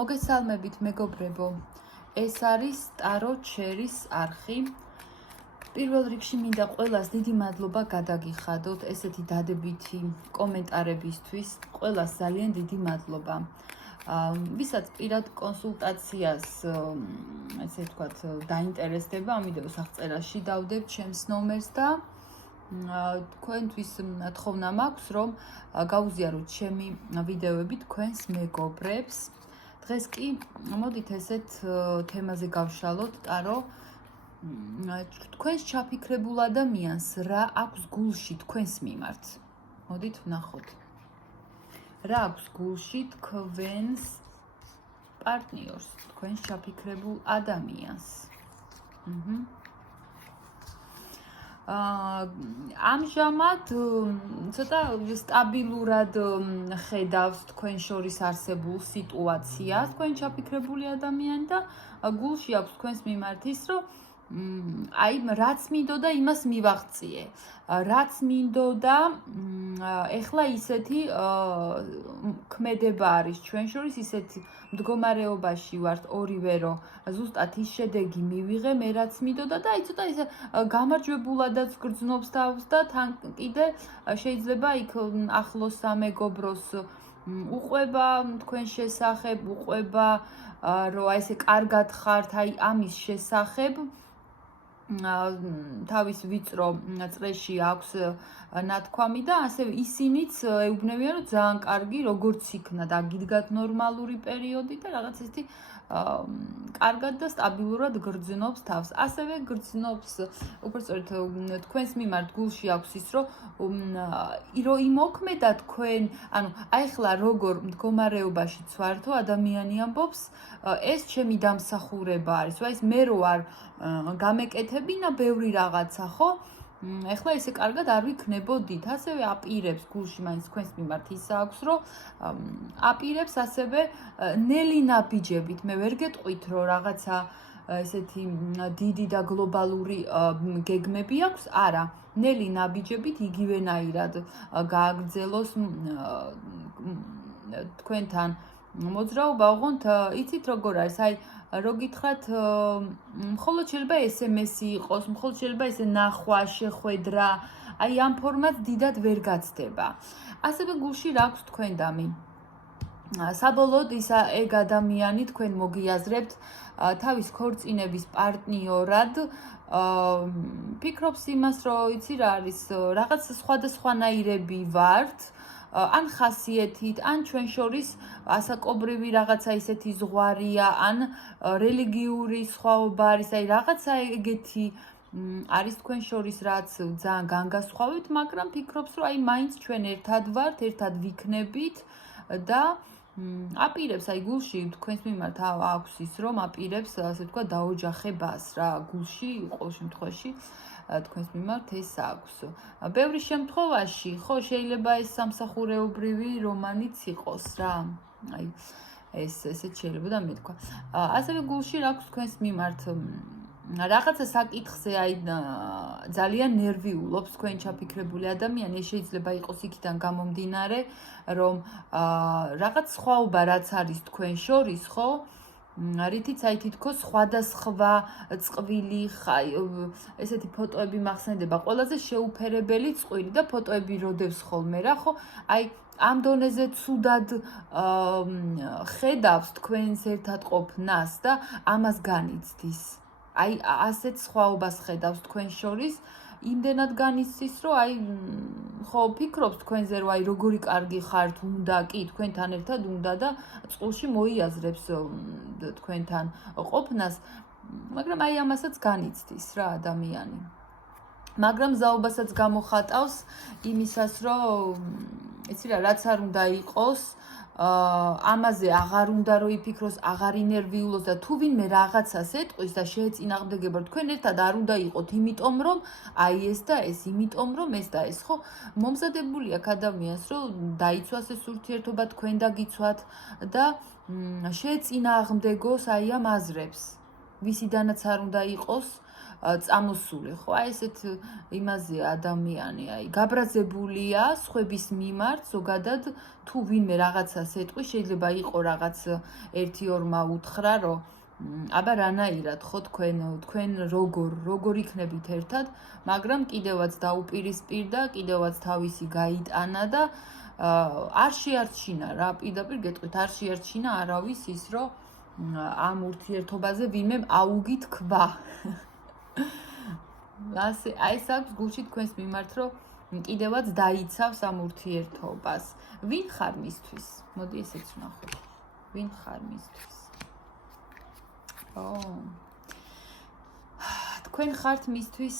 მოგესალმებით მეგობრებო, ეს არის ტარო ჩერის არხი. პირველ რიგში მინდა ყველას დიდი მადლობა გადაგიხადოთ ესეთი დადებითი კომენტარებისთვის. ყველას ძალიან დიდი მადლობა. ვისაც პირად კონსულტაციას ესე ვთქვათ დაინტერესდება, ამიტომ სახწერაში დავდებ ჩემს ნომერს და თქვენთვის თხოვნა მაქვს, რომ გაუზიაროთ ჩემი ვიდეოები თქვენს მეგობრებს. დღეს კი მოდით ესეთ თემაზე გავშალოთ, ტარო თქვენს ჩაფიქრებულ ადამიანს რა აქვს გულში თქვენს მიმართ. მოდით ვნახოთ. რა აქვს გულში თქვენს პარტნიორს, თქვენს ჩაფიქრებულ ადამიანს. ამჟამად ცოტა სტაბილურად ხედავს თქვენ შორის არსებულ სიტუაციას, თქვენ ჩაფიქრებული ადამიანი და გულში აქვს თქვენს მიმართ ის, რომ აი რაც მინდოდა იმას მივაღწიე. რაც მინდოდა ეხლა ისეთი ქმედება არის ჩვენ შორის, ისეთი მდგომარეობაში ვართ ორივე, რომ ზუსტად ის შედეგი მივიღე, მე რაც მინდოდა და აი ცოტა ისე გამარჯვებულადაც გრძნობს თავს და თან კიდე შეიძლება იქ ახლოს სამეგობროს უყვება თქვენ შესახებ, უყვება რომ აი ესე კარგად ხართ, აი ამის შესახებ. თავის ვიწრო წრეში აქვს ნათქვამი და ასევე ისინიც ეუბნებიან, რომ ძალიან კარგი როგორც იქნა და გიდგათ ნორმალური პერიოდი და რაღაც ისეთი კარგად და სტაბილურად გრძნობს თავს. ასევე გრძნობს უბრალოდ თქვენს მიმართ გულში აქვს ის, რომ იმოქმედა თქვენ, ანუ აი ახლა როგორ მდგომარეობაში ვართო, ადამიანი ამბობს, ეს ჩემი დამსახურება არის, აი ეს მე რო არ გამეკეთებინა ბევრი რაღაცა, ხო? ეხლა ესე კარგად არ ვიქნებოდით, ასევე აპირებს გულში მაინც თქვენს მიმართ ის აქვს, რომ აპირებს ასევე ნელი ნაბიჯებით, მე ვერ გეტყვით, რომ რაღაცა ესეთი დიდი და გლობალური გეგმები აქვს, არა, ნელი ნაბიჯებით იგივენაირად გააგრძელოს თქვენთან მოძრაობა, ოღონდ იცით როგორ არის, აი რო გითხრათ, მხოლოდ შეიძლება SMS-ი იყოს, მხოლოდ შეიძლება ესე ნახვა, შეხვედრა, აი ამ ფორმატს დიდად ვერ გაცდება. ასევე გულში რა აქვს თქვენდამი? საბოლოოდ ის ეგ ადამიანი თქვენ მოგიაზრებთ თავის ქორწინების პარტნიორად, ფიქრობს იმას, რომ იცი რა არის, რაღაც სხვადასხვანაირები ვართ, ან ხასიათით, ან ჩვენ შორის ასაკობრივი რაღაცა ისეთი ზღვარია, ან რელიგიური სხვაობა არის, აი რაღაცა ეგეთი არის თქვენ შორის, რაც ძალიან განგასხვავებთ, მაგრამ ფიქრობს, რომ აი მაინც ჩვენ ერთად ვართ, ერთად ვიქნებით და აპირებს, აი გულში თქვენს მიმართ აქვს ის, რომ აპირებს, ასე ვთქვათ, დაოჯახებას რა, გულში ყოველ შემთხვევაში თქვენს მიმართ ეს აქვს. ბევრი შემთხვევაში, ხო, შეიძლება ეს სამსახურეობრივი რომანიც იყოს რა. აი ესეც შეიძლება და მეთქვა. ასევე გულში რა აქვს თქვენს მიმართ? რაღაცა საკითხზე აი ძალიან ნერვიულობს თქვენ ჩაფიქრებული ადამიანი, ეს შეიძლება იყოს იქიდან გამომდინარე, რომ რაღაც სხვაობა რაც არის თქვენ შორის, ხო? რითიც აი თითქოს სხვადასხვა წყვილი ესეთი ფოტოები მახსენდება, ყველაზე შეუფერებელი წყვილი და ფოტოები როდევს ხოლმე რა, ხო? აი ამ დონეზე ცუდად ხედავს თქვენს ერთად ყოფნას და ამას განიცდის. აი ასეთ სხვაობას ხედავს თქვენ შორის, იმდენად განიცდის, რომ აი ხო ფიქრობს თქვენზე, რომ აი როგორი კარგი ხართ, უნდა კი თქვენთან ერთად უნდა და წყულში მოიაზრებს თქვენთან ყოფნას, მაგრამ აი ამასაც განიცდის რა ადამიანი. მაგრამ ზაობასაც გამოხატავს იმისას, რომ იცი რა, რაც არ უნდა იყოს, ამაზე აღარ უნდა რომ იფიქროს, აღარ ინერვიულოს და თუ ვინმე რაღაცას ეტყვის და შეეწინააღმდეგება, თქვენ ერთად არ უნდა იყოთ, იმიტომ რომ აი ეს და ეს, იმიტომ რომ ეს და ეს, ხო? მომზადებული აქვს ადამიანს, რომ დაიცვას ეს ურთიერთობა, თქვენ დაგიცვათ და შეეწინააღმდეგოს აი ამ აზრებს. ვისიდანაც არ უნდა იყოს, წამოსული, ხო? აი ესეთ იმაზეა ადამიანი, აი გაბრაზებულია სხვების მიმართ, ზოგადად თუ ვინმე რაღაცას ეტყვი, შეიძლება იყო რაღაც 1-2-მა უთხრა, რომ აბა რანაირად ხო თქვენ როგორ იქნებით ერთად, მაგრამ კიდევაც დაუპირისპირდა, კიდევაც თავისი გაიტანა და არ შეარჩინა რა, პირდაპირ გეტყვით, არ შეარჩინა არავის ის, რომ ამ ურთიერთობაზე ვინმე აუგით ქვა. ასე, აი ეს აქვს გულში თქვენს მიმართ, რომ კიდევაც დაიცავს ამ ურთიერთობას. ვინ ხარ მისთვის? მოდი ესეც ვნახოთ. ვინ ხარ მისთვის? თქვენ ხართ მისთვის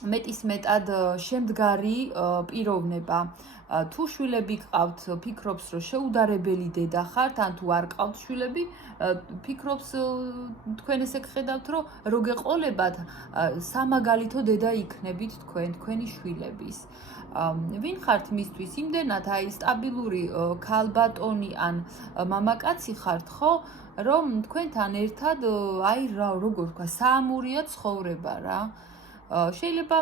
მეტისმეტად შემდგარი პიროვნება. თუ შვილები გყავთ, ფიქრობს, რომ შეუდარებელი დედა ხართ, ან თუ არ გყავთ შვილები, ფიქრობს თქვენ ესე გხედავთ, რომ რო გეყოლებათ, სამაგალითო დედა იქნებით თქვენი შვილების. ვინ ხართ მისთვის? იმდენად აი სტაბილური ქალბატონი ან მამაკაცი ხართ, ხო? რომ თქვენთან ერთად აი როგორ ვთქვა, საამურია ცხოვრება რა. შეიძლება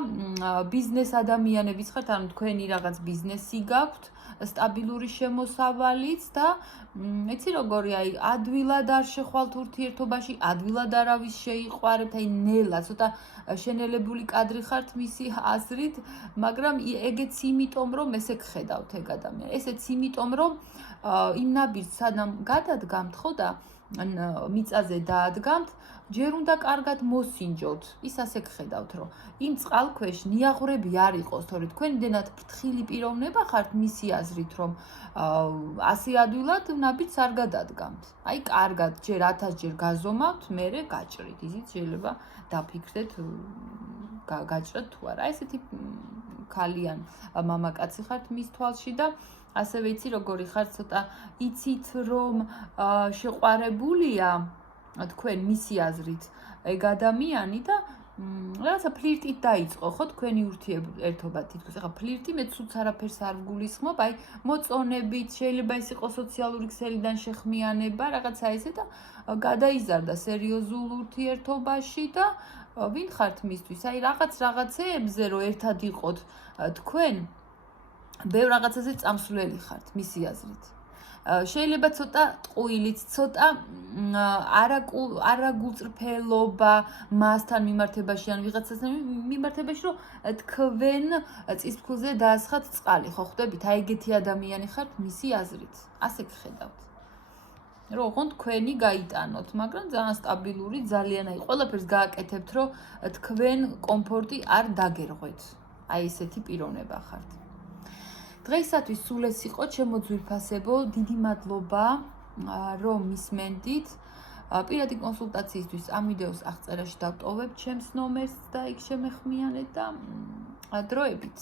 ბიზნეს ადამიანებიც ხართ, ანუ თქვენი რაღაც ბიზნესი გაქვთ, სტაბილური შემოსავალიც და იცი როგორი აი ადვილად არ შეხვალთ ურთიერთობაში, ადვილად არავის შეიყვარებთ, აი ნელა, ცოტა შენელებული კადრი ხართ მისი აზრით, მაგრამ ეგეც იმიტომ, რომ ესე გხედავთ ეგ ადამიანი. ესეც იმიტომ, რომ იმ ნაბიჯს სანამ გადადგამთ, ხო და მიწაზე დაადგამთ, ჯერ უნდა კარგად მოსინჯოთ. ის ასე გხედავთ, რომ იმ წყალქვეშ ნიაღვრები არ იყოს, თორე თქვენ იმდენად ფრთხილი პიროვნება ხართ მისი აზრით, რომ ასე ადვილად ნაბიჯს არ გადადგამთ. აი კარგად ჯერ 1000 ჯერ გაზომავთ, მერე გაჭრით. ისიც შეიძლება დაფიქრდეთ გაჭრათ თუ არა. აი ესეთი ქალიან მამაკაცი ხართ მის თვალში და ასევე იცი როგორი ხართ, ცოტა იცით რომ შეყვარებულია თქვენ მისი აზრით ეგ ადამიანი და რაღაცა ფლირტით დაიწყო ხო თქვენი ურთიერთობა თითქოს. ახლა ფლირტი მე ცუც არაფერს არ ვგულისხმობ, აი მოწონებით, შეიძლება ის იყოს სოციალური ქსელიდან შეხმიანება, რაღაცა ესე და გადაიზარდა სერიოზულ ურთიერთობაში და ვინ ხართ მისთვის? აი რაღაცეებზე რომ ერთად იყოთ თქვენ ბევრ რაღაცაზე წამსვლელი ხართ მისი აზრით. შეიძლება ცოტა ტყუილიც, ცოტა არაგულწრფელობა მასთან მიმართებაში ან ვიღაცასთან მიმართებაში, რომ თქვენ წისფქვილზე დაასხათ წყალი, ხო ხვდებით? აი ეგეთი ადამიანი ხართ მისი აზრით. ასე გხედავთ. რომ ოღონდ თქვენი გაიტანოთ, მაგრამ ძალიან სტაბილური, ძალიან აი ყველაფერს გააკეთებთ, რომ თქვენ კომფორტი არ დაგერღვეთ. აი ესეთი პიროვნება ხართ. დღეისათვის სულ ეს იყო ჩემო ძვირფასებო, დიდი მადლობა რომ მისმენდით. პირადი კონსულტაციისთვის ამ ვიდეოს აღწერაში დავტოვებ ჩემს ნომერს და იქ შემეხმიანეთ და დროებით.